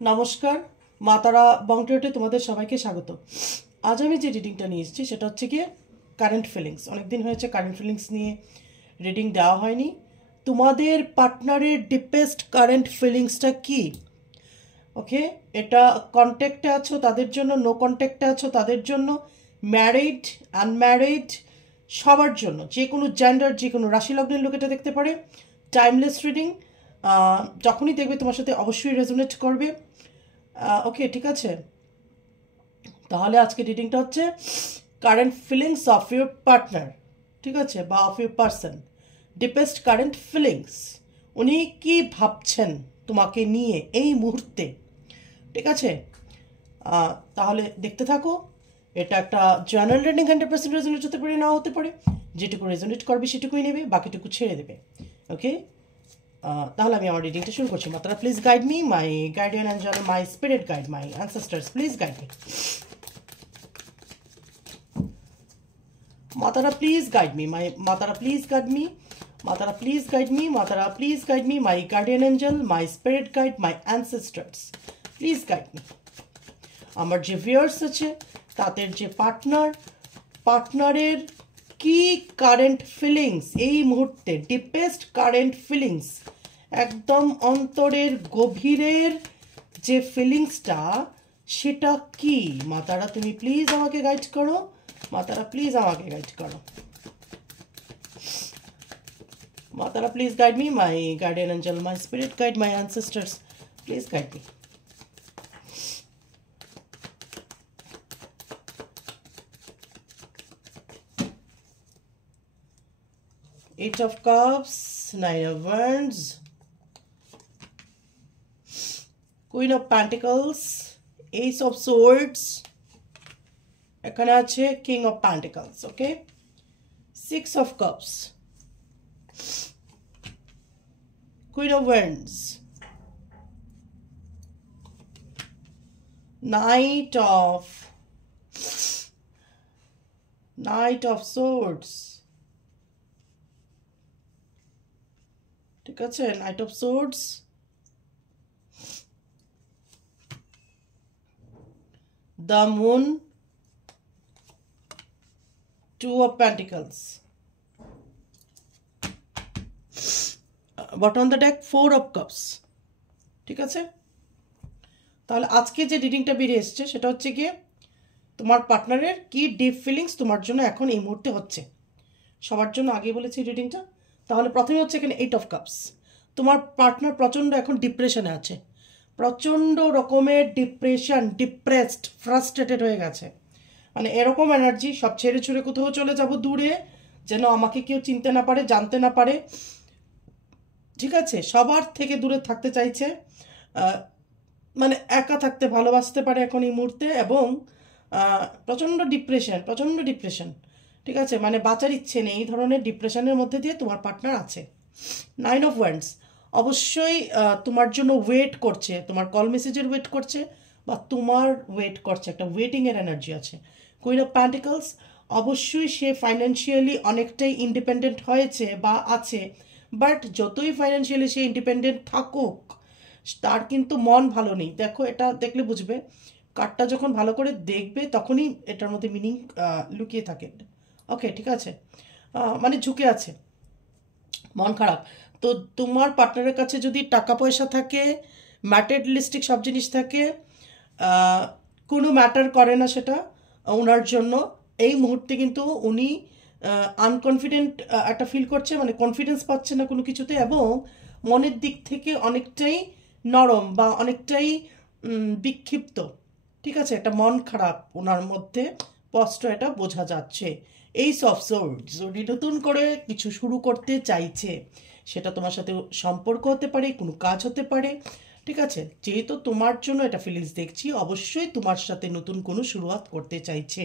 নমস্কার, মা তারা বংটিওতে তোমাদের সবাইকে স্বাগত। আজ আমি যে রিডিংটা নিয়ে এসেছি সেটা হচ্ছে গিয়ে কারেন্ট ফিলিংস। অনেকদিন হয়েছে কারেন্ট ফিলিংস নিয়ে রিডিং দেওয়া হয়নি। তোমাদের পার্টনারের ডিপেস্ট কারেন্ট ফিলিংসটা কি? ওকে, এটা কন্ট্যাক্টে আছো তাদের জন্য, নো কন্ট্যাক্টে আছো তাদের জন্য, ম্যারিড, আনম্যারিড, সবার জন্য, যে কোনো জেন্ডার, যে কোনো রাশি লগ্নের লোক এটা দেখতে পারে। টাইমলেস রিডিং, যখনই দেখবে তোমার সাথে অবশ্যই রেজোনেট করবে। ওকে, ঠিক আছে। তাহলে আজকে রিডিংটা হচ্ছে current feelings of your partner, ঠিক আছে, বা of your person. Deepest current feelings, উনি কি ভাবছেন তোমাকে নিয়ে এই মুহূর্তে, ঠিক আছে। তাহলে দেখতে থাকো। এটা একটা জেনারেল রিডিং, 100% রেজোনেট হতে পারে, নাও হতে পারে। যেটুকু রেজোনেট করবে সেটুকুই নেবে, বাকিটুকু ছেড়ে দেবে। ওকে, তাহলে আমি আমার রিডিংটা শুরু করছি। Matara please guide me, my guardian angel, my spirit guide, my ancestors please guide me. Matara, please guide me. My Matara, please guide me. Matara, please guide me. Matara, please guide me. My guardian angel, my spirit guide, my ancestors, please guide me. আমার যে viewers আছে তাদের যে পার্টনারের কি current feelings এই মুহূর্তে, deepest current feelings, একদম অন্তরের গভীরের যে ফিলিংসটা, সেটা কি? মাতারা তুমি প্লিজ আমাকে গাইড করো। মাতারা প্লিজ আমাকে গাইড করো। Matara please guide me, my guardian angel, my spirit guide, my ancestors please guide me. Eight of Cups, Nine of Wands, Queen of Pentacles, Ace of Swords, এখানে আছে King of Pentacles, okay? Six of Cups, Queen of Wands, Knight of Swords, ঠিক আছে, Knight of Swords, the Moon, Two of Pentacles, bottom of the deck, Four of Cups, ঠিক আছে। তাহলে আজকে যে রিডিংটা বেরিয়ে এসছে সেটা হচ্ছে গিয়ে তোমার পার্টনারের কি ডিপ ফিলিংস তোমার জন্য এখন এই মুহূর্তে হচ্ছে, সবার জন্য আগে বলেছি রিডিংটা। তাহলে প্রথমে হচ্ছে এখানে এইট অফ কাপস। তোমার পার্টনার প্রচণ্ড এখন ডিপ্রেশনে আছে, প্রচণ্ড রকমের ডিপ্রেশন, ডিপ্রেসড, ফ্রাস্ট্রেটেড হয়ে গেছে। মানে এরকম এনার্জি, সব ছেড়ে ছুড়ে কোথাও চলে যাব দূরে, যেন আমাকে কেউ চিনতে না পারে, জানতে না পারে, ঠিক আছে, সবার থেকে দূরে থাকতে চাইছে। মানে একা থাকতে ভালোবাসতে পারে এখন এই মুহূর্তে, এবং প্রচণ্ড ডিপ্রেশন, ঠিক আছে, মানে বাঁচার ইচ্ছে নেই, এই ধরনের ডিপ্রেশনের মধ্যে দিয়ে তোমার পার্টনার আছে। নাইন অফ ওয়ান্ডস, অবশ্যই তোমার জন্য ওয়েট করছে, তোমার কল মেসেজের ওয়েট করছে, বা তোমার ওয়েট করছে, একটা ওয়েটিংয়ের এনার্জি আছে। কুইন অফ প্যান্টিকলস, অবশ্যই সে ফাইন্যান্সিয়ালি অনেকটাই ইন্ডিপেন্ডেন্ট হয়েছে বা আছে, বাট যতই ফাইন্যান্সিয়ালি সে ইন্ডিপেন্ডেন্ট থাকুক, তার কিন্তু মন ভালো নেই। দেখো, এটা দেখলে বুঝবে, কার্ডটা যখন ভালো করে দেখবে তখনই এটার মধ্যে মিনিং লুকিয়ে থাকে। ওকে, ঠিক আছে, মানে ঝুঁকে আছে, মন খারাপ। তো তোমার পার্টনারের কাছে যদি টাকা পয়সা থাকে, ম্যাটেরিয়ালিস্টিক সব জিনিস থাকে, কোনো ম্যাটার করে না সেটা ওনার জন্য। এই মুহূর্তে কিন্তু উনি আনকনফিডেন্ট একটা ফিল করছে, মানে কনফিডেন্স পাচ্ছে না কোনো কিছুতে, এবং মনের দিক থেকে অনেকটাই নরম বা অনেকটাই বিক্ষিপ্ত, ঠিক আছে, একটা মন খারাপ ওনার মধ্যে স্পষ্ট এটা বোঝা যাচ্ছে। এই সফট সোর্স, উনি নতুন করে কিছু শুরু করতে চাইছে, সেটা তোমার সাথে সম্পর্ক হতে পারে, কোনো কাজ হতে পারে, ঠিক আছে। যেহেতু তোমার জন্য এটা ফিলিংস দেখছি, অবশ্যই তোমার সাথে নতুন কোনো শুরুয়াত করতে চাইছে।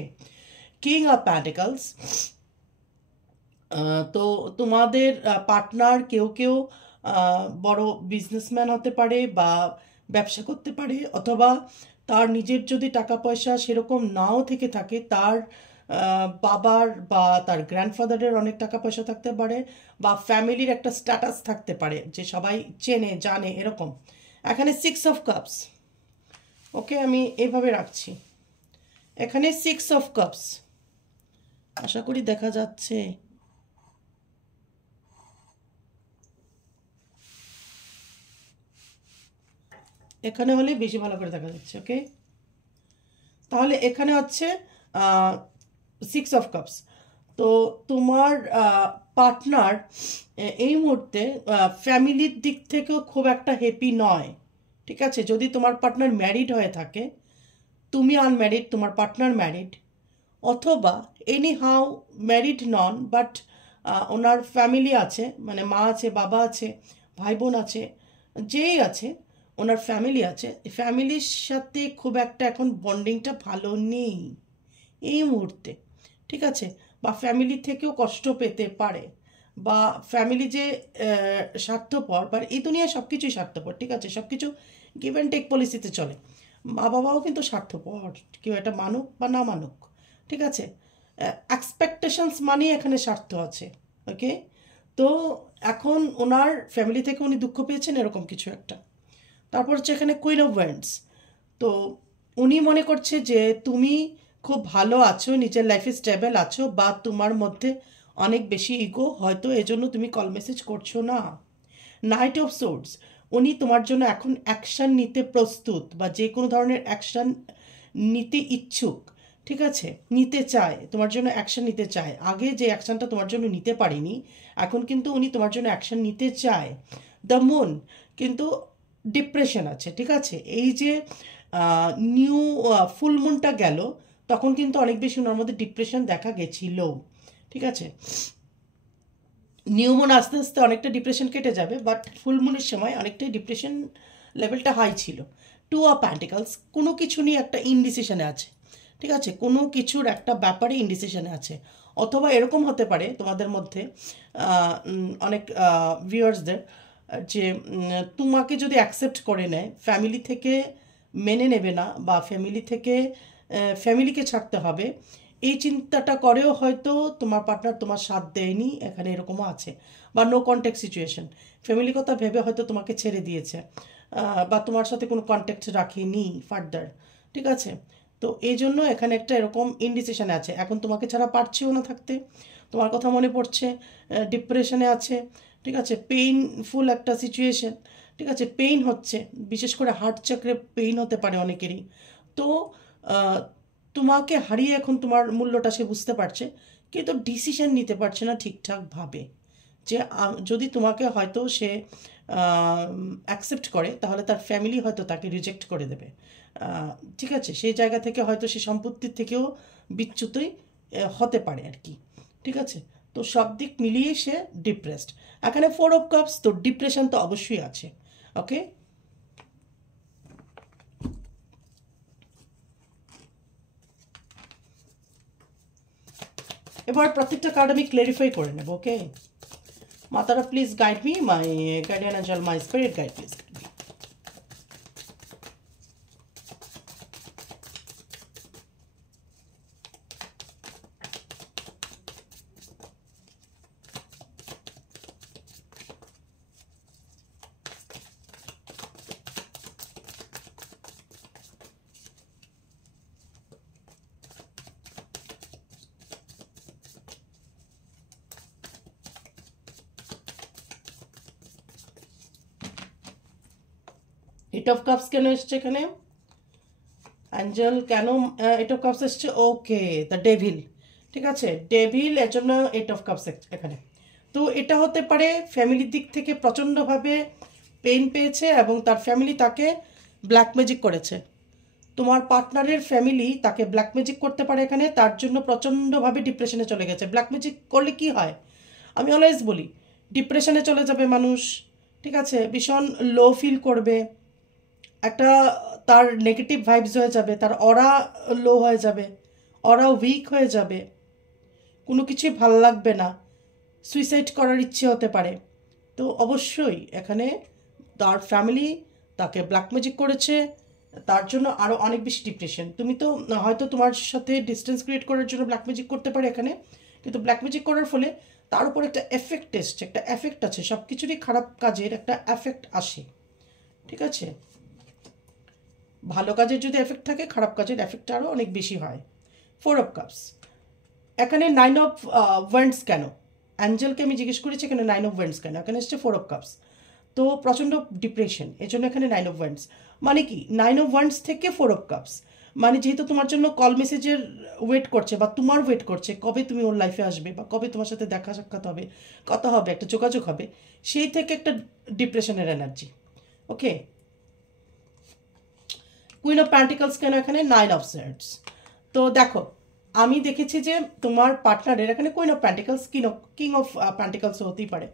কিং অফ প্যান্টিকলস, তো তোমাদের পার্টনার কেউ বড় বিজনেসম্যান হতে পারে বা ব্যবসা করতে পারে, অথবা তার নিজের যদি টাকা পয়সা সেরকম নাও থেকে থাকে, তার বাবার বা তার গ্র্যান্ডফাদারের অনেক টাকা পয়সা থাকতে পারে, বা ফ্যামিলির একটা স্ট্যাটাস থাকতে পারে যে সবাই চেনে জানে এরকম। এখানে সিক্স অফ কাপস, ওকে, আমি এইভাবে রাখছি। এখানে 6 অফ কাপস, আশা করি দেখা যাচ্ছে। এখানে হলে বেশি ভালো করে দেখা যাচ্ছে। ওকে, তাহলে এখানে হচ্ছে 6 অফ কাপস। তো তোমার পার্টনার এই মুহূর্তে ফ্যামিলির দিক থেকেও খুব একটা হ্যাপি নয়। ঠিক আছে, যদি তোমার পার্টনার ম্যারিড হয়ে থাকে, তুমি আনম্যারিড, তোমার পার্টনার ম্যারিড, অথবা any how married non but owner family আছে, মানে মা আছে, বাবা আছে, ভাই বোন আছে, যেই আছে ওনার ফ্যামিলি আছে, ফ্যামিলির সাথে খুব একটা এখন বন্ডিংটা ভালো নেই এই মুহূর্তে। ঠিক আছে, বা ফ্যামিলি থেকেও কষ্ট পেতে পারে, বা ফ্যামিলি যে স্বার্থপর, বা এই দুনিয়ায় সব কিছুই স্বার্থপর। ঠিক আছে, সব কিছু গিভ অ্যান্ড টেক পলিসিতে চলে। মা বাবাও কিন্তু স্বার্থপর, কেউ এটা মানুক বা না মানুক। ঠিক আছে, এক্সপেকটেশনস মানেই এখানে স্বার্থ আছে। ওকে, তো এখন ওনার ফ্যামিলি থেকে উনি দুঃখ পেয়েছেন এরকম কিছু একটা। তারপর হচ্ছে এখানে কুইন অফ ওয়ান্ডস। তো উনি মনে করছে যে তুমি খুব ভালো আছো, নিজের লাইফে স্টেবল আছো, বা তোমার মধ্যে অনেক বেশি ইগো, হয়তো এজন্য তুমি কল মেসেজ করছো না। নাইট অফ সোর্ডস, উনি তোমার জন্য এখন অ্যাকশান নিতে প্রস্তুত, বা যে কোনো ধরনের অ্যাকশান নিতে ইচ্ছুক। ঠিক আছে, নিতে চায়, তোমার জন্য অ্যাকশান নিতে চায়। আগে যে অ্যাকশানটা তোমার জন্য নিতে পারিনি, এখন কিন্তু উনি তোমার জন্য অ্যাকশান নিতে চায়। দ্য মুন কিন্তু ডিপ্রেশন আছে। ঠিক আছে, এই যে নিউ ফুল মুনটা গেল, তখন কিন্তু অনেক বেশি ওনার মধ্যে ডিপ্রেশন দেখা গেছিল। ঠিক আছে, নিউ মুন আস্তে আস্তে অনেকটা ডিপ্রেশন কেটে যাবে, বাট ফুল মুনের সময় অনেকটাই ডিপ্রেশন লেভেলটা হাই ছিল। টু অফ প্যান্টিকলস, কোনো কিছু নিয়ে একটা ইনডিসিশনে আছে। ঠিক আছে, কোনো কিছুর একটা ব্যাপারে ইনডিসিশনে আছে। অথবা এরকম হতে পারে তোমাদের মধ্যে অনেক ভিউয়ার্সদের, যে তোমাকে যদি অ্যাকসেপ্ট করে নেয়, ফ্যামিলি থেকে মেনে নেবে না, বা ফ্যামিলি থেকে ফ্যামিলিকে ছাড়তে হবে, এই চিন্তাটা করেও হয়তো তোমার পার্টনার তোমার সাথ দেয়নি, এখানে এরকমও আছে। বা নো কন্ট্যাক্ট সিচুয়েশন, ফ্যামিলির কথা ভেবে হয়তো তোমাকে ছেড়ে দিয়েছে, বা তোমার সাথে কোনো কন্ট্যাক্ট রাখেনি ফার্দার। ঠিক আছে, তো এই জন্য এখানে একটা এরকম ইনডিসিশনে আছে, এখন তোমাকে ছাড়া পারছেও না থাকতে, তোমার কথা মনে পড়ছে, ডিপ্রেশনে আছে। ঠিক আছে, পেইনফুল একটা সিচুয়েশন। ঠিক আছে, পেইন হচ্ছে, বিশেষ করে হার্ট চক্রে পেইন হতে পারে অনেকেরই। তো তোমাকে হারিয়ে এখন তোমার মূল্যটা সে বুঝতে পারছে, কিন্তু ডিসিশন নিতে পারছে না ঠিকঠাকভাবে। যে যদি তোমাকে হয়তো সে অ্যাকসেপ্ট করে, তাহলে তার ফ্যামিলি হয়তো তাকে রিজেক্ট করে দেবে। ঠিক আছে, সেই জায়গা থেকে হয়তো সে সম্পত্তির থেকেও বিচ্যুতই হতে পারে আর কি। ঠিক আছে, তো সব দিক মিলিয়ে সে ডিপ্রেসড। এখানে 4 অফ কাপস, তো ডিপ্রেশন তো অবশ্যই আছে। ওকে, এবার প্রত্যেকটা কার্ড আমি ক্লারিফাই করে নেব। Okay, Matara please guide me, my guardian angel, my spirit guide please guide me. Eight of cups কেন এসছে এখানে অ্যাঞ্জেল, কেন এইট অফ কাপস এসছে? Okay, the devil. ঠিক আছে, ডেভিল, এর জন্য এইট অফ কাপস এখানে। তো এটা হতে পারে ফ্যামিলির দিক থেকে প্রচণ্ডভাবে পেইন পেয়েছে, এবং তার ফ্যামিলি তাকে ব্ল্যাক ম্যাজিক করেছে। তোমার পার্টনারের ফ্যামিলি তাকে ব্ল্যাক ম্যাজিক করতে পারে এখানে, তার জন্য প্রচণ্ডভাবে ডিপ্রেশনে চলে গেছে। ব্ল্যাক ম্যাজিক করলে কি হয়, আমি অলওয়েজ বলি, ডিপ্রেশনে চলে যাবে মানুষ। ঠিক আছে, ভীষণ লো ফিল করবে, একটা তার নেগেটিভ ভাইবস হয়ে যাবে, তার অরা লো হয়ে যাবে, অরা উইক হয়ে যাবে, কোনো কিছুই ভাল লাগবে না, সুইসাইড করার ইচ্ছে হতে পারে। তো অবশ্যই এখানে তার ফ্যামিলি তাকে ব্ল্যাক ম্যাজিক করেছে, তার জন্য আরও অনেক বেশি ডিপ্রেশন। তুমি তো হয়তো তোমার সাথে ডিস্টেন্স ক্রিয়েট করার জন্য ব্ল্যাক ম্যাজিক করতে পারে এখানে, কিন্তু ব্ল্যাক ম্যাজিক করার ফলে তার উপর একটা এফেক্ট এসছে, একটা এফেক্ট আছে, সব কিছুরই খারাপ কাজের একটা এফেক্ট আসে। ঠিক আছে, ভালো কাজের যদি এফেক্ট থাকে, খারাপ কাজের এফেক্ট আরও অনেক বেশি হয়। 4 অফ কাপস। এখানে 9 অফ ওয়ান্ডস কেন? অ্যাঞ্জেলকে আমি জিজ্ঞেস করেছি এখানে 9 অফ ওয়ান্ডস কেন, এখানে এসছে 4 অফ কাপস। তো প্রচণ্ড ডিপ্রেশন, এই জন্য এখানে 9 অফ ওয়ান্ডস। মানে কি 9 অফ ওয়ান্ডস থেকে 4 অফ কাপস, মানে যেহেতু তোমার জন্য কল মেসেজের ওয়েট করছে বা তোমার ওয়েট করছে কবে তুমি ওর লাইফে আসবে বা কবে তোমার সাথে দেখা সাক্ষাৎ হবে, কথা হবে, একটা যোগাযোগ হবে, সেই থেকে একটা ডিপ্রেশনের energy. Okay, queen of pentacles কেন এখানে? 9 অফ সোয়ার্ডস। তো দেখো আমি দেখেছি যে তোমার পার্টনারের এখানে queen of pentacles, king of প্যান্টিকলসও হতেই পারে,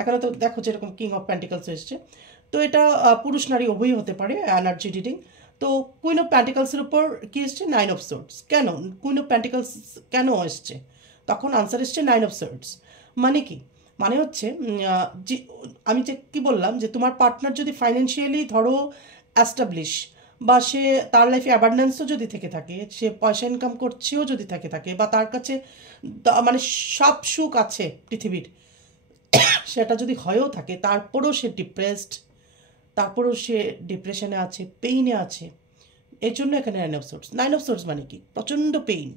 এখানে তো দেখো যেরকম কিং অফ প্যান্টিকলস এসছে। তো এটা পুরুষ নারী উভয়ই হতে পারে এনার্জি রিডিং। তো কুইন অফ প্যান্টিকলসের উপর কি এসছে? 9 অফ সোর্ডস। কেন কুইন অফ প্যান্টিকলস কেন এসছে? তখন আনসার এসছে 9 অফ সোর্ডস। মানে কি? মানে হচ্ছে যে আমি যে কি বললাম যে তোমার পার্টনার যদি ফাইন্যান্সিয়ালি ধরো অ্যাস্টাবলিশ, বা সে তার লাইফে অ্যাবান্ডেন্সও যদি থেকে থাকে, সে পয়সা ইনকাম করছেও যদি থাকে বা তার কাছে মানে সব সুখ আছে পৃথিবীর, সেটা যদি হয়েও থাকে, তারপরেও সে ডিপ্রেসড, তারপরেও সে ডিপ্রেশনে আছে, পেইনে আছে। এই জন্য এখানে 9 অফ সোর্স। 9 অফ সোর্স মানে কি? প্রচণ্ড পেইন,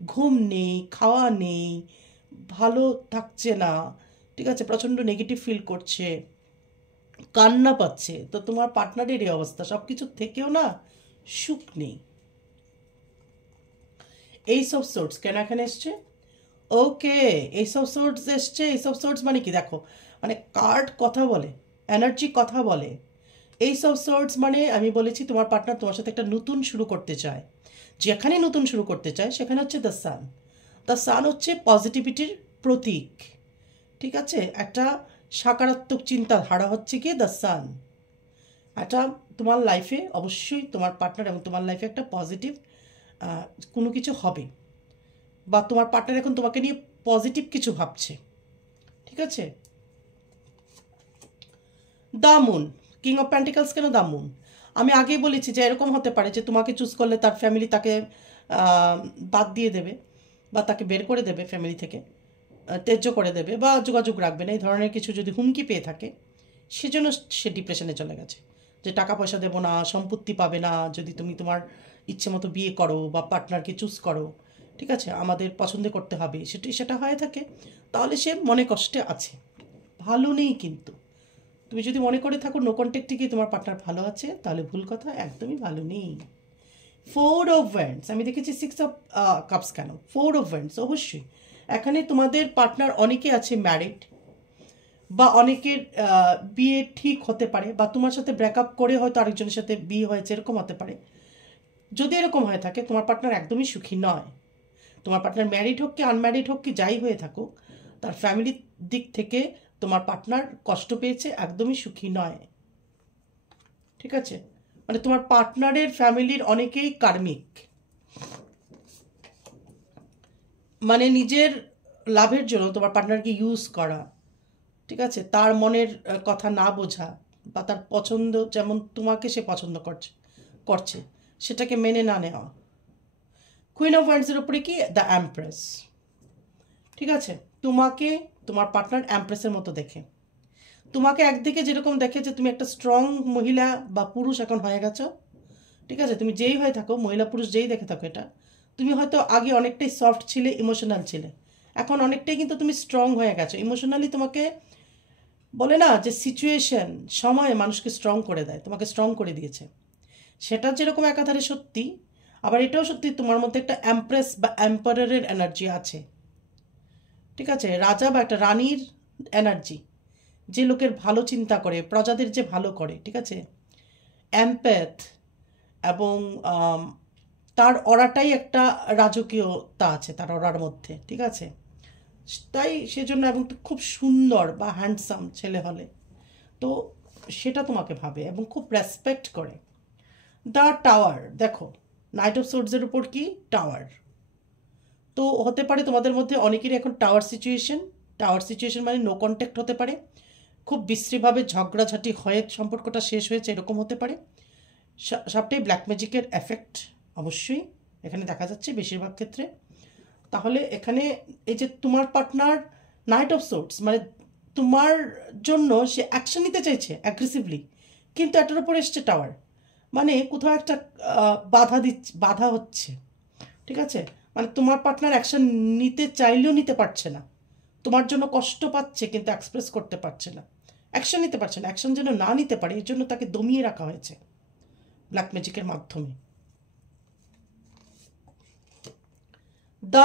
ঘুম নেই, খাওয়া নেই, ভালো থাকছে না, ঠিক আছে, প্রচণ্ড নেগেটিভ ফিল করছে, কান্না পাচ্ছে। তো তোমার পার্টনারের এই অবস্থা, সব কিছু থেকেও না সুখ নেই। এইস অফ সোর্স কেন এখানে এসছে? ওকে, এইস অফ সোর্স এসছে। এইস অফ সোর্স মানে কি? দেখো মানে কার্ড কথা বলে, এনার্জি কথা বলে। এইস অফ সোর্স মানে আমি বলেছি তোমার পার্টনার তোমার সাথে একটা নতুন শুরু করতে চায়। যেখানে নতুন শুরু করতে চায় সেখানে হচ্ছে দ্য সান। দ্য সান হচ্ছে পজিটিভিটির প্রতীক, ঠিক আছে, একটা সকারাত্মক চিন্তাধারা হচ্ছে কি দ্য সান। একটা তোমার লাইফে অবশ্যই তোমার পার্টনার এবং তোমার লাইফে একটা পজিটিভ কোনো কিছু হবে, বা তোমার পার্টনার এখন তোমাকে নিয়ে পজিটিভ কিছু ভাবছে, ঠিক আছে। The moon, king of pentacles কেন দ্য মুন? আমি আগেই বলেছি যে এরকম হতে পারে যে তোমাকে চুজ করলে তার ফ্যামিলি তাকে বাদ দিয়ে দেবে বা তাকে বের করে দেবে ফ্যামিলি থেকে, ত্যায্য করে দেবে বা যোগাযোগ রাখবে না, এই ধরনের কিছু যদি হুমকি পেয়ে থাকে, সেজন্য সে ডিপ্রেশনে চলে গেছে, যে টাকা পয়সা দেবো না, সম্পত্তি পাবে না যদি তুমি তোমার ইচ্ছে মতো বিয়ে করো বা পার্টনারকে চুজ করো, ঠিক আছে, আমাদের পছন্দ করতে হবে, সেটা হয়ে থাকে, তাহলে সে মনে কষ্টে আছে, ভালো নেই। কিন্তু তুমি যদি মনে করে থাকো নো কন্ট্যাক্টে গিয়ে তোমার পার্টনার ভালো আছে, তাহলে ভুল কথা, একদমই ভালো নেই। 4 অফ ওয়ান্ডস, আমি দেখেছি 6 অফ কাপস কেন? 4 অফ ওয়ান্ডস, অবশ্যই এখানে তোমাদের পার্টনার অনেকে আছে ম্যারিড, বা অনেকের বিয়ে ঠিক হতে পারে, বা তোমার সাথে ব্রেকআপ করে হয়তো আরেকজনের সাথে বিয়ে হয়েছে, এরকম হতে পারে। যদি এরকম হয়ে থাকে তোমার পার্টনার একদমই সুখী নয়। তোমার পার্টনার ম্যারিড হোক কি আনম্যারিড হোক কি যাই হয়ে থাকুক, তার ফ্যামিলির দিক থেকে তোমার পার্টনার কষ্ট পেয়েছে, একদমই সুখী নয়, ঠিক আছে। মানে তোমার পার্টনারের ফ্যামিলির অনেকেই কার্মিক, মানে নিজের লাভের জন্য তোমার পার্টনারকে ইউজ করা, ঠিক আছে, তার মনের কথা না বোঝা, বা তার পছন্দ যেমন তোমাকে সে পছন্দ করছে সেটাকে মেনে না নেওয়া। কুইন অফ ওয়ান্ডসের উপরে কি? দ্য এমপ্রেস, ঠিক আছে। তোমাকে তোমার পার্টনার এমপ্রেসের মতো দেখে, তোমাকে একদিকে যেরকম দেখে যে তুমি একটা স্ট্রং মহিলা বা পুরুষ এখন হয়ে গেছো, ঠিক আছে, তুমি যেই হয়ে থাকো, মহিলা পুরুষ যেই দেখে থাকো, এটা তুমি হয়তো আগে অনেকটাই সফট ছিলে, ইমোশনাল ছিলে, এখন অনেকটাই কিন্তু তুমি স্ট্রং হয়ে গেছো ইমোশনালি। তোমাকে বলে না যে সিচুয়েশন, সময় মানুষকে স্ট্রং করে দেয়, তোমাকে স্ট্রং করে দিয়েছে। সেটা যেরকম একাধারে সত্যি, আবার এটাও সত্যি তোমার মধ্যে একটা এমপ্রেস বা এম্পায়ারের এনার্জি আছে, ঠিক আছে, রাজা বা একটা রানীর এনার্জি, যে লোকের ভালো চিন্তা করে, প্রজাদের যে ভালো করে, ঠিক আছে, এমপ্যাথ, এবং তার অরাটাই একটা রাজকীয়তা আছে তার অরার মধ্যে, ঠিক আছে। তাই সেজন্য, এবং খুব সুন্দর বা হ্যান্ডসাম ছেলে হলে তো সেটা তোমাকে ভাবে এবং খুব রেসপেক্ট করে। দ্য টাওয়ার, দেখো নাইট অফ সোর্ডসের উপর কি? টাওয়ার। তো হতে পারে তোমাদের মধ্যে অনেকেরই এখন টাওয়ার সিচুয়েশন মানে নো কন্ট্যাক্ট হতে পারে, খুব বিশ্রীভাবে ঝগড়াঝাটি হয়ে সম্পর্কটা শেষ হয়েছে, এরকম হতে পারে। সবটাই ব্ল্যাক ম্যাজিকের এফেক্ট অবশ্যই এখানে দেখা যাচ্ছে বেশিরভাগ ক্ষেত্রে। তাহলে এখানে এই যে তোমার পার্টনার নাইট অফ সোর্টস, মানে তোমার জন্য সে অ্যাকশন নিতে চাইছে অ্যাগ্রেসিভলি, কিন্তু এটার উপর এসছে টাওয়ার, মানে কোথাও একটা বাধা হচ্ছে, ঠিক আছে? মানে তোমার পার্টনার অ্যাকশন নিতে চাইলেও নিতে পারছে না, তোমার জন্য কষ্ট পাচ্ছে কিন্তু এক্সপ্রেস করতে পারছে না, অ্যাকশন নিতে পারছে না। অ্যাকশন যেন না নিতে পারে এর জন্য তাকে দমিয়ে রাখা হয়েছে ব্ল্যাক ম্যাজিকের মাধ্যমে। দ্য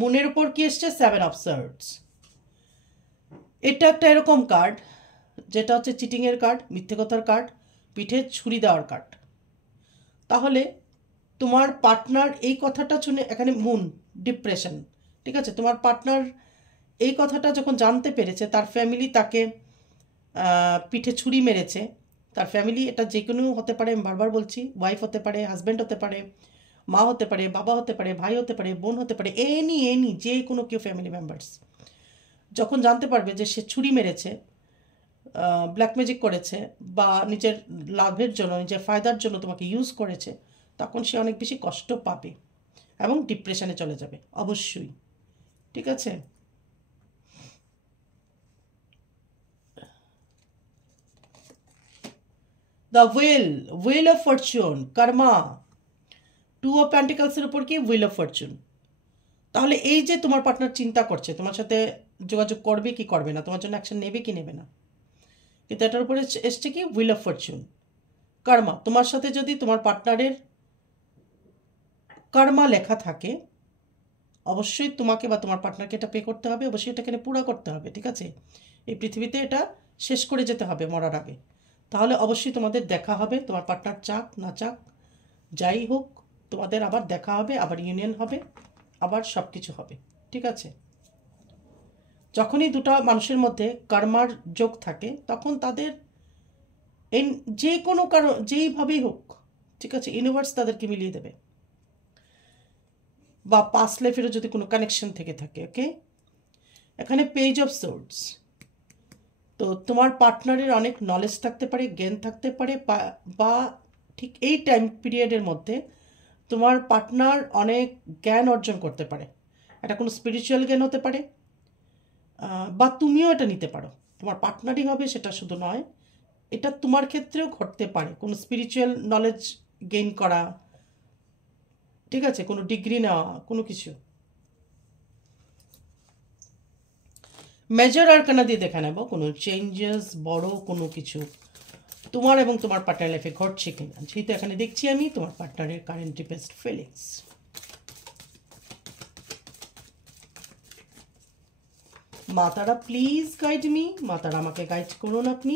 মুনের উপর কি এসছে? 7 অফ সোর্ডস। এটা একটা এরকম কার্ড যেটা হচ্ছে চিটিংয়ের কার্ড, মিথ্যে কথার কার্ড, পিঠে ছুরি দেওয়ার কার্ড। তাহলে তোমার পার্টনার এই কথাটা শুনে, এখানে মুন ডিপ্রেশন, ঠিক আছে? তোমার পার্টনার এই কথাটা যখন জানতে পেরেছে, তার ফ্যামিলি তাকে পিঠে ছুরি মেরেছে। তার ফ্যামিলি এটা যে কোনো হতে পারে, আমি বারবার বলছি, ওয়াইফ হতে পারে, হাজব্যান্ড হতে পারে, মা হতে পারে, বাবা হতে পারে, ভাই হতে পারে, বোন হতে পারে, এনি যে কোনো কেউ ফ্যামিলি মেম্বার্স যখন জানতে পারবে যে সে ছুরি মেরেছে, ব্ল্যাক ম্যাজিক করেছে, বা নিজের লাভের জন্য, নিজের ফায়দার জন্য তোমাকে ইউজ করেছে, তখন সে অনেক বেশি কষ্ট পাবে এবং ডিপ্রেশনে চলে যাবে অবশ্যই, ঠিক আছে? The wheel of fortune, karma, 2 of পেন্টিকলসের উপর কি? Wheel of fortune. তাহলে এই যে তোমার পার্টনার চিন্তা করছে তোমার সাথে যোগাযোগ করবে কি করবে না, তোমার জন্য অ্যাকশন নেবে কি নেবে না, কিন্তু এটার উপরে এসছে কি? হুইল অফ ফরচুন, কর্মা। তোমার সাথে যদি তোমার পার্টনারের কর্মা লেখা থাকে, অবশ্যই তোমাকে বা তোমার পার্টনারকে এটা পে করতে হবে, অবশ্যই এটা এখানে পুরো করতে হবে, ঠিক আছে? এই পৃথিবীতে এটা শেষ করে যেতে হবে মরার আগে। তাহলে অবশ্যই তোমাদের দেখা হবে, তোমার পার্টনার চাক না চাক, যাই হোক তোমাদের আবার দেখা হবে, আবার ইউনিয়ন হবে, আবার সব কিছু হবে, ঠিক আছে? যখনই দুটো মানুষের মধ্যে কর্মার যোগ থাকে তখন তাদের যে কোনো কারণ, যেইভাবেই হোক, ঠিক আছে, ইউনিভার্স তাদেরকে মিলিয়ে দেবে, বা পাস্ট লাইফেরও যদি কোনো কানেকশন থেকে থাকে। ওকে, এখানে পেজ অফ সোর্ডস। তো তোমার পার্টনারের অনেক নলেজ থাকতে পারে, জ্ঞান থাকতে পারে, বা ঠিক এই টাইম পিরিয়ডের মধ্যে তোমার পার্টনার অনেক জ্ঞান অর্জন করতে পারে। এটা কোনো স্পিরিচুয়াল জ্ঞান হতে পারে, বা তুমিও এটা নিতে পারো, তোমার পার্টনারই হবে সেটা শুধু নয়, এটা তোমার ক্ষেত্রেও ঘটতে পারে, কোনো স্পিরিচুয়াল নলেজ গেইন করা, ঠিক আছে, কোনো ডিগ্রি নেওয়া, কোনো কিছু। মেজর আরকানা দিয়ে দেখা নেব কোনো চেঞ্জেস, বড় কোনো কিছু তোমার এবং তোমার পার্টনার লাইফে ঘটছে কিনা। যেহেতু এখানে দেখছি আমি তোমার পার্টনারের current deepest feelings. Matara please guide me, Matara আমাকে গাইড করুন, আপনি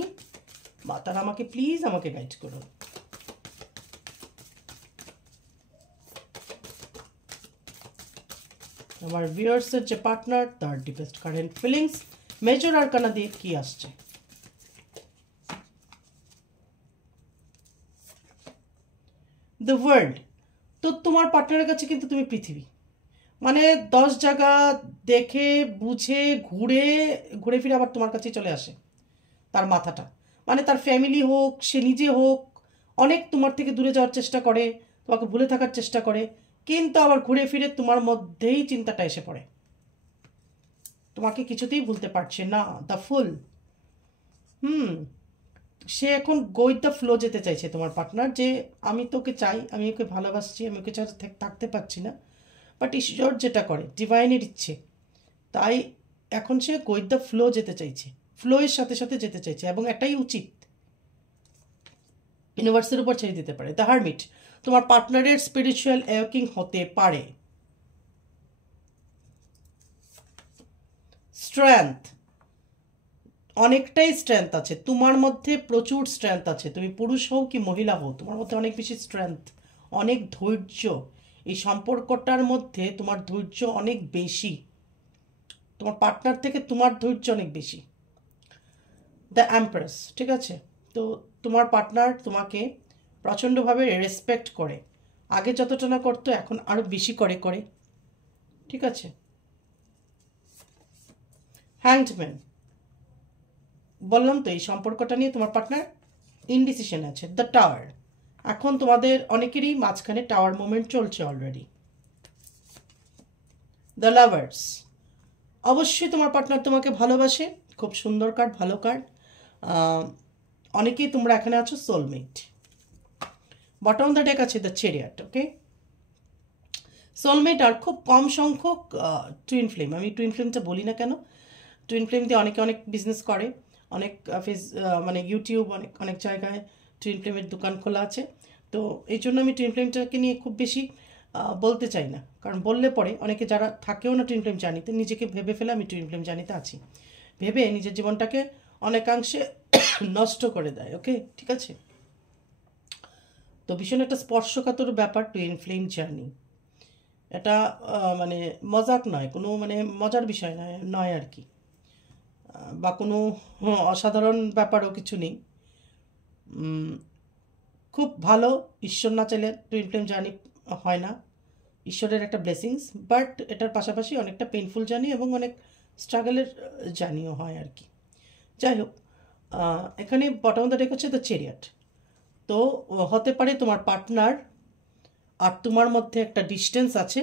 মাতারা আমাকে প্লিজ আমাকে গাইড করুন। আমার ভিউয়ার্সের যে পার্টনার তার deepest current feelings major arcana দিয়ে কি আসছে। The world. তো তোমার পার্টনারের কাছে কিন্তু তুমি পৃথিবী, মানে 10 জায়গা দেখে বুঝে ঘুরে ঘুরে ফিরে আবার তোমার কাছে চলে আসে তার মাথাটা। মানে তার ফ্যামিলি হোক, সে নিজে হোক, অনেক তোমার থেকে দূরে যাওয়ার চেষ্টা করে, তোমাকে ভুলে থাকার চেষ্টা করে, কিন্তু আবার ঘুরে ফিরে তোমার মধ্যেই চিন্তাটা এসে পড়ে, তোমাকে কিছুতেই ভুলতে পারছে না। দ্য ফুল। সে এখন গো উইথ দ্য ফ্লো যেতে চাইছে তোমার পার্টনার, যে আমি তোকে চাই, আমি ওকে ভালোবাসছি, আমি ওকে ছাড়া থাকতে পারছি না, বাট ঈশ্বর যেটা করে ডিভাইনের ইচ্ছে, তাই এখন সে গো উইথ দ্য ফ্লো যেতে চাইছে, ফ্লো এর সাথে সাথে যেতে চাইছে, এবং এটাই উচিত, ইউনিভার্সের উপর ছেড়ে দিতে পারে। The hermit. তোমার পার্টনারের স্পিরিচুয়াল অ্যাওয়েকিং হতে পারে। স্ট্রেংথ। অনেকটাই স্ট্রেংথ আছে তোমার মধ্যে, প্রচুর স্ট্রেংথ আছে, তুমি পুরুষ হও কি মহিলা হও, তোমার মধ্যে অনেক বেশি স্ট্রেংথ, অনেক ধৈর্য, এই সম্পর্কটার মধ্যে তোমার ধৈর্য অনেক বেশি, তোমার পার্টনার থেকে তোমার ধৈর্য অনেক বেশি। The empress. ঠিক আছে, তো তোমার পার্টনার তোমাকে প্রচণ্ডভাবে রেসপেক্ট করে, আগে যতটা না করতো এখন আরও বেশি করে করে, ঠিক আছে। হ্যাংডম্যান। বললাম তো এই সম্পর্কটা নিয়ে তোমার পার্টনার ইনডিসিশন আছে। The tower. এখন তোমাদের অনেকেরই মাঝখানে টাওয়ার মোমেন্ট চলছে অলরেডি। The lovers. অবশ্যই তোমার পার্টনার তোমাকে ভালোবাসে, খুব সুন্দর কার্ড, ভালো কার্ড। অনেকেই তোমরা এখানে আছো soulmate. Bottom of the day আছে দ্য চ্যারিয়ট। ওকে, সোলমেট আর খুব কম সংখ্যক টুইন ফ্লেম। আমি টুইন ফ্লেমটা বলি না কেন, টুইন ফ্লেম দিয়ে অনেকে অনেক বিজনেস করে, অনেক মানে ইউটিউব অনেক অনেক জায়গায় টুইন ফ্লেমের দোকান খোলা আছে। তো এই জন্য আমি টুইন ফ্লেমটাকে নিয়ে খুব বেশি বলতে চাই না, কারণ বললে পরে অনেকে যারা থাকেও না টুইন ফ্লেম জার্নিতে নিজেকে ভেবে ফেলে আমি টুইন ফ্লেম জার্নিতে আছি, ভেবে নিজের জীবনটাকে অনেকাংশে নষ্ট করে দেয়। ওকে, ঠিক আছে। তো ভীষণ একটা স্পর্শকাতর ব্যাপার টুইন ফ্লেম জার্নি। এটা মানে মজাক নয়, কোনো মানে মজার বিষয় নয় আর কি, বা কোনো অসাধারণ ব্যাপারও কিছু নেই। খুব ভালো, ঈশ্বর না চাইলে টুইন ফ্লেম জার্নি হয় না, ঈশ্বরের একটা ব্লেসিংস, বাট এটার পাশাপাশি অনেকটা পেইনফুল জার্নি এবং অনেক স্ট্রাগলের জার্নিও হয় আর কি। যাই হোক, এখানে বটম অফ দ্য ডেক হচ্ছে দ্য চ্যারিয়ট। তো হতে পারে তোমার পার্টনার আর তোমার মধ্যে একটা ডিস্টেন্স আছে,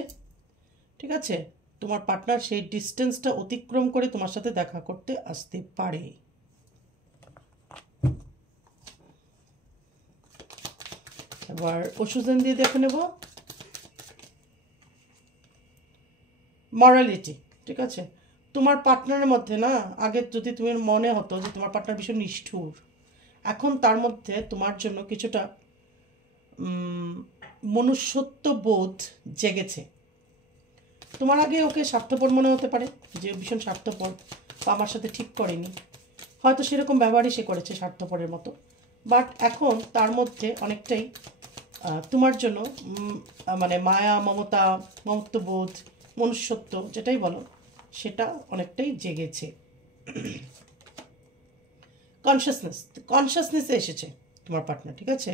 ঠিক আছে। তোমার পার্টনার সেই ডিস্টেন্সটা অতিক্রম করে তোমার সাথে দেখা করতে আসতে পারে। এবার ওষুধেন দিয়ে দেখে নেব মরালিটি, ঠিক আছে। তোমার পার্টনারের মধ্যে না, আগে যদি তুমি মনে হতো যে তোমার পার্টনার ভীষণ নিষ্ঠুর, এখন তার মধ্যে তোমার জন্য কিছুটা মনুষ্যত্ব বোধ জেগেছে। তোমার আগে ওকে স্বার্থপর মনে হতে পারে, যে ভীষণ স্বার্থপর বা আমার সাথে ঠিক করেনি, হয়তো সেরকম ব্যবহারই সে করেছে স্বার্থপরের মতো, বাট এখন তার মধ্যে অনেকটাই তোমার জন্য মানে মায়া, মমতা, মমত্ববোধ, মনুষ্যত্ব যেটাই বলো সেটা অনেকটাই জেগেছে। কনসিয়াসনেসে এসেছে তোমার পার্টনার, ঠিক আছে।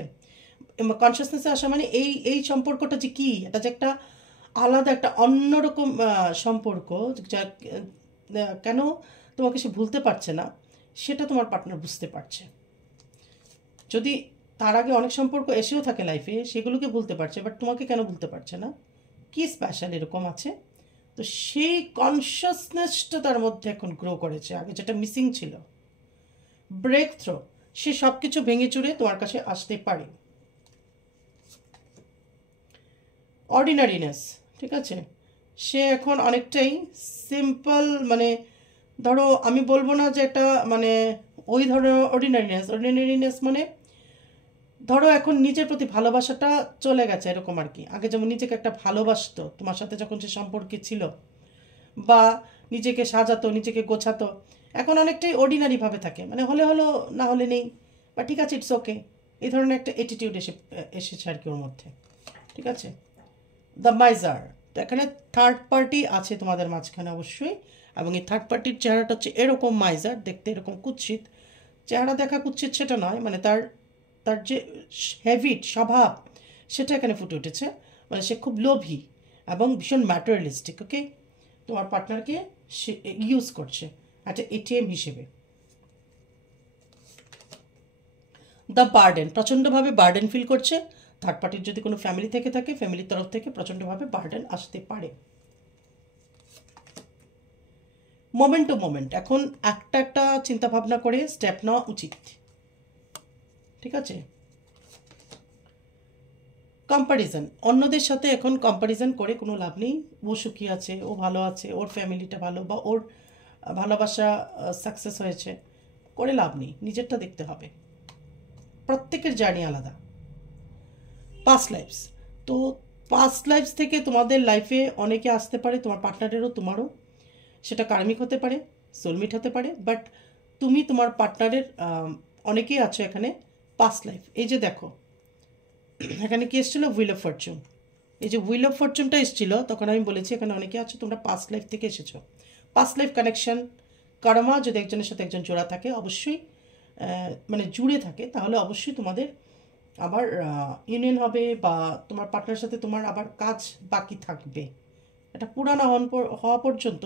কনসিয়াসনেসে আসা মানে এই সম্পর্কটা যে কি, এটা যে একটা আলাদা একটা অন্যরকম সম্পর্ক, যা কেন তোমাকে সে ভুলতে পারছে না সেটা তোমার পার্টনার বুঝতে পারছে। যদি তার আগে অনেক সম্পর্ক এসেও থাকে লাইফে, সেগুলোকে ভুলতে পারছে, বাট তোমাকে কেন ভুলতে পারছে না, কি স্পেশাল এরকম আছে। তো সেই কনসিয়াসনেসটা তার মধ্যে এখন গ্রো করেছে, আগে যেটা মিসিং ছিল, ব্রেক থ্রো, সে সব কিছু ভেঙে চুরে তোমার কাছে আসতে পারে। অর্ডিনারিনেস, ঠিক আছে, সে এখন অনেকটাই সিম্পল, মানে ধরো আমি বলবো না যে এটা মানে ওই ধরনের অর্ডিনারিনেস মানে ধরো এখন নিজের প্রতি ভালোবাসাটা চলে গেছে এরকম আর কি। আগে যেমন নিজেকে একটা ভালোবাসতো তোমার সাথে যখন সে সম্পর্কে ছিল, বা নিজেকে সাজাতো, নিজেকে গোছাতো, এখন অনেকটাই অর্ডিনারিভাবে থাকে, মানে হলে হলো না হলে নেই, বা ঠিক আছে ইটস ওকে, এই ধরনের একটা অ্যাটিটিউড এসেছে আর কি ওর মধ্যে, ঠিক আছে। দ্য মাইজার, তো এখানে থার্ড পার্টি আছে তোমাদের মাঝখানে অবশ্যই, এবং এই থার্ড পার্টির চেহারাটা হচ্ছে এরকম, মাইজার দেখতে এরকম কুৎসিত, চেহারা দেখা কুৎসিত সেটা নয়, মানে তার তার যে হ্যাবিট, স্বভাব, সেটা এখানে ফুটে উঠেছে। মানে সে খুব লোভী এবং ভীষণ ম্যাটেরিয়ালিস্টিক। ওকে, তোমার পার্টনারকে সে ইউজ করছে একটা এটিএম হিসেবে। দ্য বার্ডেন, প্রচণ্ডভাবে বার্ডেন ফিল করছে। থার্ড পার্টির যদি কোনো ফ্যামিলি থেকে থাকে, ফ্যামিলির তরফ থেকে প্রচণ্ডভাবে বার্ডেন আসতে পারে। মোমেন্ট টু মোমেন্ট, এখন একটা একটা চিন্তা ভাবনা করে স্টেপ নেওয়া উচিত, ঠিক আছে। কম্প্যারিজন, অন্যদের সাথে এখন কম্প্যারিজন করে কোনো লাভ নেই। ও সুখী আছে, ও ভালো আছে, ওর ফ্যামিলিটা ভালো, বা ওর ভালোবাসা সাকসেস হয়েছে, করে লাভ নেই, নিজেরটা দেখতে হবে। প্রত্যেকের জার্নি আলাদা। পাস্ট লাইফস, তো পাস্ট লাইফস থেকে তোমাদের লাইফে অনেকে আসতে পারে, তোমার পার্টনারেরও তোমারও, সেটা কার্মিক হতে পারে, সোলমেট হতে পারে, বাট তুমি তোমার পার্টনারের অনেকেই আছো এখানে পাস্ট লাইফ। এই যে দেখো এখানে কি এসেছিলো, হুইল অফ ফরচুন, এই যে হুইল অফ ফরচুনটা এসেছিলো, তখন আমি বলেছি এখানে অনেকে আছো তোমরা পাস্ট লাইফ থেকে এসেছো। পাস্ট লাইফ কানেকশন, কর্মা যদি একজনের সাথে একজন জোড়া থাকে অবশ্যই, মানে জুড়ে থাকে, তাহলে অবশ্যই তোমাদের আবার ইউনিয়ন হবে, বা তোমার পার্টনারের সাথে তোমার আবার কাজ বাকি থাকবে। এটা পুরানো হওয়া পর্যন্ত,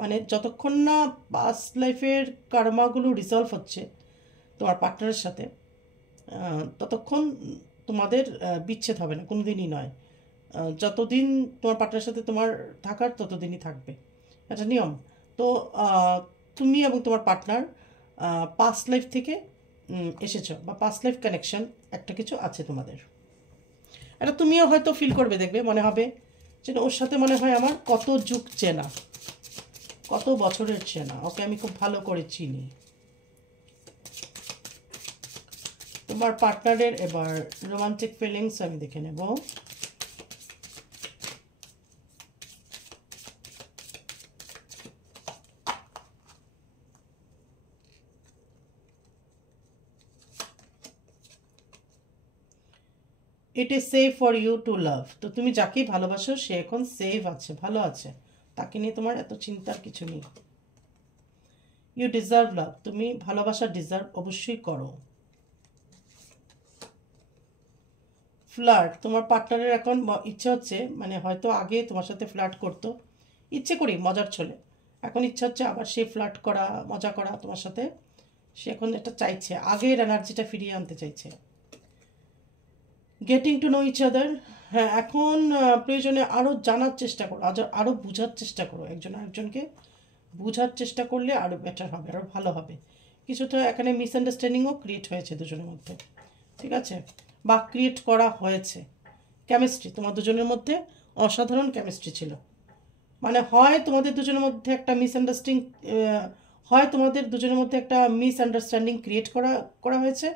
মানে যতক্ষণ না পাস্ট লাইফের কর্মাগুলো রিজলভ হচ্ছে তোমার পার্টনারের সাথে, ততক্ষণ তোমাদের বিচ্ছেদ হবে না, কোনো দিনই নয়। যতদিন তোমার পার্টনারের সাথে তোমার থাকার ততদিনই থাকবে, এটা নিয়ম। তো তুমি এবং তোমার পার্টনার পাস্ট লাইফ থেকে এসেছো, বা পাস্ট লাইফ কানেকশন একটা কিছু আছে তোমাদের। এটা তুমিও হয়তো ফিল করবে, দেখবে মনে হবে যে ওর সাথে মনে হয় আমার কত যুগ চেনা, কত বছরের চেনা, ওকে আমি খুব ভালো করে চিনি। তোমার পার্টনারের এবার রোমান্টিক ফিলিংস আমি দেখে নেব। It is safe for you to love. তো তুমি যাকেই ভালোবাসো সে এখন সেফ আছে, ভালো আছে, তাকে নিয়ে তোমার এত চিন্তার কিছু নেই। ইউ ডিজার্ভ লাভ, তুমি ভালোবাসা ডিজার্ভ অবশ্যই করো। ফ্লার্ট, তোমার পার্টনারের এখন ইচ্ছে হচ্ছে, মানে হয়তো আগে তোমার সাথে ফ্লার্ট করতো ইচ্ছে করি মজার ছলে, এখন ইচ্ছে হচ্ছে আবার সে ফ্লার্ট করা, মজা করা তোমার সাথে, সে এখন এটা চাইছে, আগের এনার্জিটা ফিরিয়ে আনতে চাইছে। Getting to know each other, হ্যাঁ এখন প্রয়োজনে আরও জানার চেষ্টা করো, আরও বোঝার চেষ্টা করো, একজন আরেকজনকে বোঝার চেষ্টা করলে আরও বেটার হবে, আরও ভালো হবে। কিছুটা এখানে মিসআন্ডারস্ট্যান্ডিংও ক্রিয়েট হয়েছে দুজনের মধ্যে, ঠিক আছে, বা ক্রিয়েট করা হয়েছে। কেমিস্ট্রি তোমার দুজনের মধ্যে অসাধারণ কেমিস্ট্রি ছিল, মানে হয় তোমাদের দুজনের মধ্যে একটা মিসআন্ডারস্ট্যান্ডিং ক্রিয়েট করা হয়েছে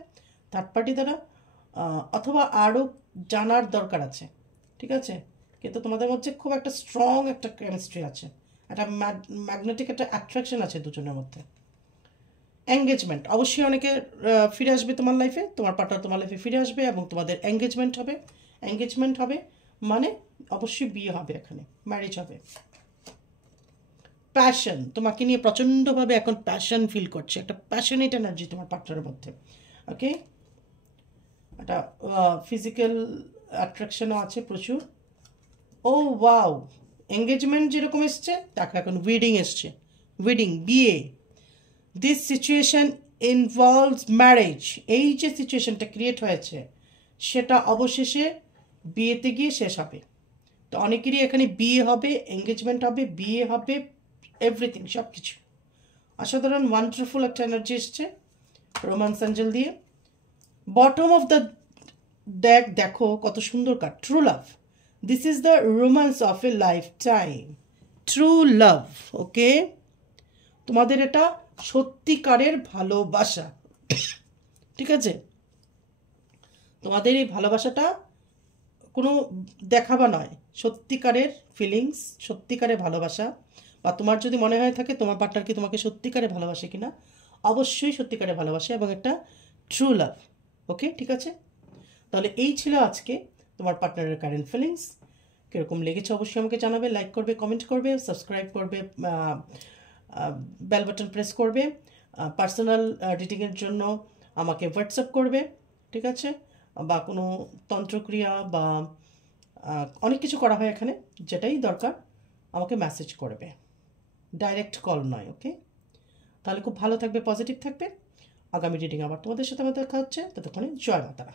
থার্ড পার্টি দ্বারা, অথবা আরও জানার দরকার আছে, ঠিক আছে, কিন্তু তোমাদের মধ্যে খুব একটা স্ট্রং একটা কেমিস্ট্রি আছে, একটা ম্যাগনেটিক একটা অ্যাট্রাকশন আছে দুজনের মধ্যে। এঙ্গেজমেন্ট, অবশ্যই অনেকে ফিরে আসবে তোমার লাইফে, তোমার পার্টনার তোমার লাইফে ফিরে আসবে এবং তোমাদের এঙ্গেজমেন্ট হবে মানে অবশ্যই বিয়ে হবে, এখানে ম্যারেজ হবে। প্যাশন, তোমাকে নিয়ে প্রচণ্ডভাবে এখন প্যাশন ফিল করছে, একটা প্যাশনেট এনার্জি তোমার পার্টনারের মধ্যে, ওকে, একটা ফিজিক্যাল অ্যাট্রাকশনও আছে প্রচুর। ও ওয়াও, এঙ্গেজমেন্ট যেরকম এসছে দেখো এখন ওয়েডিং এসছে, ওয়েডিং, বিয়ে। দিস সিচুয়েশন ইনভলভস ম্যারেজ, এই যে সিচুয়েশনটা ক্রিয়েট হয়েছে সেটা অবশেষে বিয়েতে গিয়ে শেষ হবে। তো অনেকেরই এখানে বিয়ে হবে, এঙ্গেজমেন্ট হবে, বিয়ে হবে, এভরিথিং, সব কিছু অসাধারণ ওয়ান্ডারফুল একটা এনার্জি এসছে রোম্যান্স অ্যাঞ্জেল দিয়ে। বটম অফ দ্য ডেক দেখো কত সুন্দর card, true love, this is the romance of a lifetime, true love, okay, তোমাদের এটা সত্যিকারের ভালোবাসা, ঠিক আছে, তোমাদের এই ভালোবাসাটা কোনো দেখাবা নয়, সত্যিকারের ফিলিংস, সত্যিকারের ভালোবাসা। বা তোমার যদি মনে হয় থাকে তোমার পার্টনার কি তোমাকে সত্যিকারে ভালোবাসে কিনা, অবশ্যই সত্যিকারে ভালোবাসে এবং একটা ট্রু লাভ, ওকে, ঠিক আছে। তাহলে এই ছিল আজকে তোমার পার্টনারের কারেন্ট ফিলিংস। কীরকম লেগেছে অবশ্যই আমাকে জানাবে, লাইক করবে, কমেন্ট করবে, সাবস্ক্রাইব করবে, বেল বাটন প্রেস করবে, পার্সোনাল রিডিংয়ের জন্য আমাকে হোয়াটসঅ্যাপ করবে, ঠিক আছে, বা কোনো তন্ত্রক্রিয়া বা অনেক কিছু করা হয় এখানে, যেটাই দরকার আমাকে মেসেজ করবে, ডাইরেক্ট কল নয়, ওকে। তাহলে খুব ভালো থাকবে, পজিটিভ থাকবে। আগামী রিডিং আবার তোমাদের সাথে আমার দেখা হচ্ছে, ততক্ষণে জয় মাতারা।